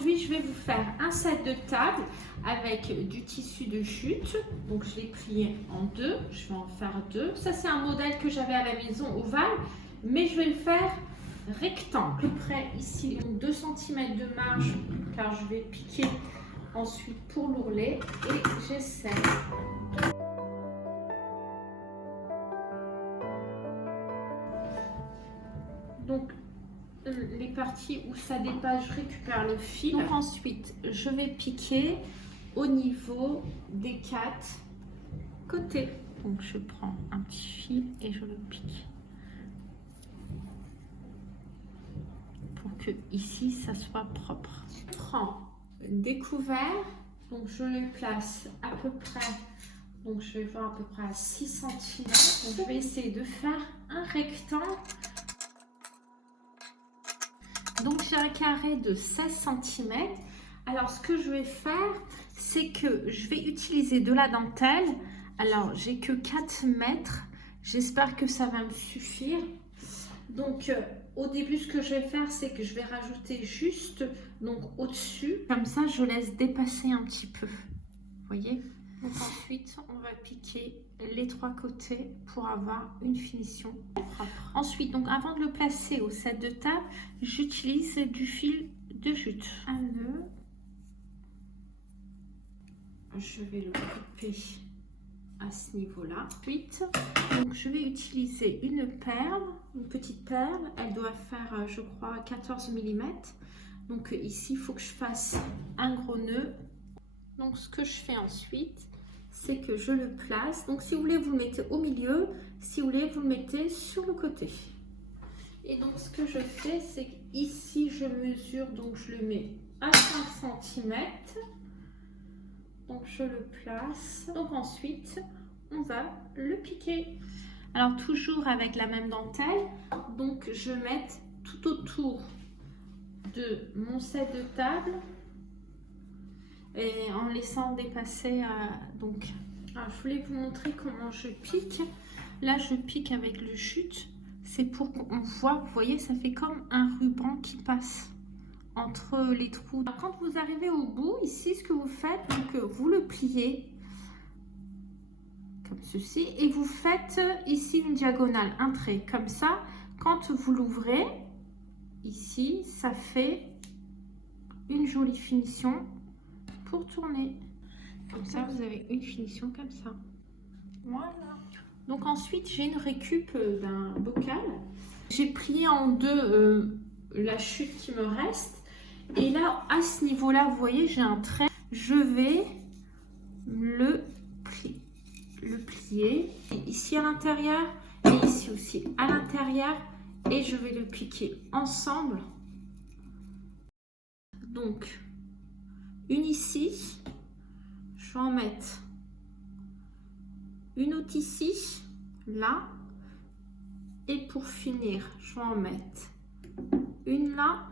Aujourd'hui, je vais vous faire un set de table avec du tissu de jute. Donc, je l'ai plié en deux. Je vais en faire deux. Ça, c'est un modèle que j'avais à la maison ovale, mais je vais le faire rectangle. À peu près ici, donc 2 cm de marge, car je vais piquer ensuite pour l'ourlet. Et j'essaie donc les parties où ça dépasse, je récupère le fil. Donc ensuite, je vais piquer au niveau des 4 côtés. Donc je prends un petit fil et je le pique pour que ici ça soit propre. Je prends des couverts, donc je les place à peu près, donc je vais voir à peu près à 6 cm. Donc je vais essayer de faire un rectangle. Donc j'ai un carré de 16 cm. Alors ce que je vais faire, c'est que je vais utiliser de la dentelle. Alors j'ai que 4 mètres. J'espère que ça va me suffire. Donc au début, ce que je vais faire, c'est que je vais rajouter juste donc au-dessus. Comme ça, je laisse dépasser un petit peu. Vous voyez? Donc ensuite, on va piquer les 3 côtés pour avoir une finition propre. Ensuite, donc avant de le placer au set de table, j'utilise du fil de jute. Un nœud. Je vais le couper à ce niveau-là. Ensuite, donc je vais utiliser une perle, une petite perle. Elle doit faire, je crois, 14 mm. Donc ici, il faut que je fasse un gros nœud. Donc ce que je fais ensuite, c'est que je le place. Donc si vous voulez, vous le mettez au milieu. Si vous voulez, vous le mettez sur le côté. Et donc ce que je fais, c'est qu'ici, je mesure, donc je le mets à 5 cm. Donc je le place. Donc ensuite, on va le piquer. Alors toujours avec la même dentelle. Donc je vais mettre tout autour de mon set de table. Et en laissant dépasser donc alors, je voulais vous montrer comment je pique. Là je pique avec le jute, c'est pour qu'on voit, vous voyez, ça fait comme un ruban qui passe entre les trous. Alors, quand vous arrivez au bout ici, ce que vous faites, donc vous le pliez comme ceci et vous faites ici une diagonale, un trait comme ça. Quand vous l'ouvrez ici, ça fait une jolie finition pour tourner. Comme ça, vous avez une finition comme ça. Voilà. Donc ensuite, j'ai une récup d'un bocal. J'ai plié en deux la chute qui me reste. Et là, à ce niveau-là, vous voyez, j'ai un trait. Je vais le plier. Et ici à l'intérieur et ici aussi à l'intérieur. Et je vais le piquer ensemble. Donc, une ici, je vais en mettre une autre ici, là, et pour finir, je vais en mettre une là.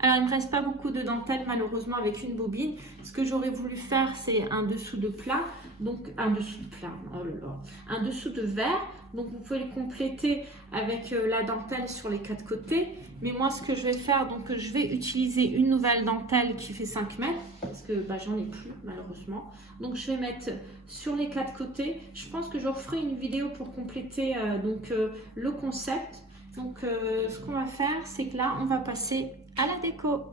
Alors, il ne me reste pas beaucoup de dentelle, malheureusement, avec une bobine. Ce que j'aurais voulu faire, c'est un dessous de plat, donc un dessous de plat, oh là là, un dessous de verre. Donc, vous pouvez le compléter avec la dentelle sur les 4 côtés. Mais moi, ce que je vais faire, donc je vais utiliser une nouvelle dentelle qui fait 5 mètres, parce que j'en ai plus, malheureusement. Donc, je vais mettre sur les 4 côtés. Je pense que je referai une vidéo pour compléter le concept. Donc, ce qu'on va faire, c'est que là, on va passer à la déco.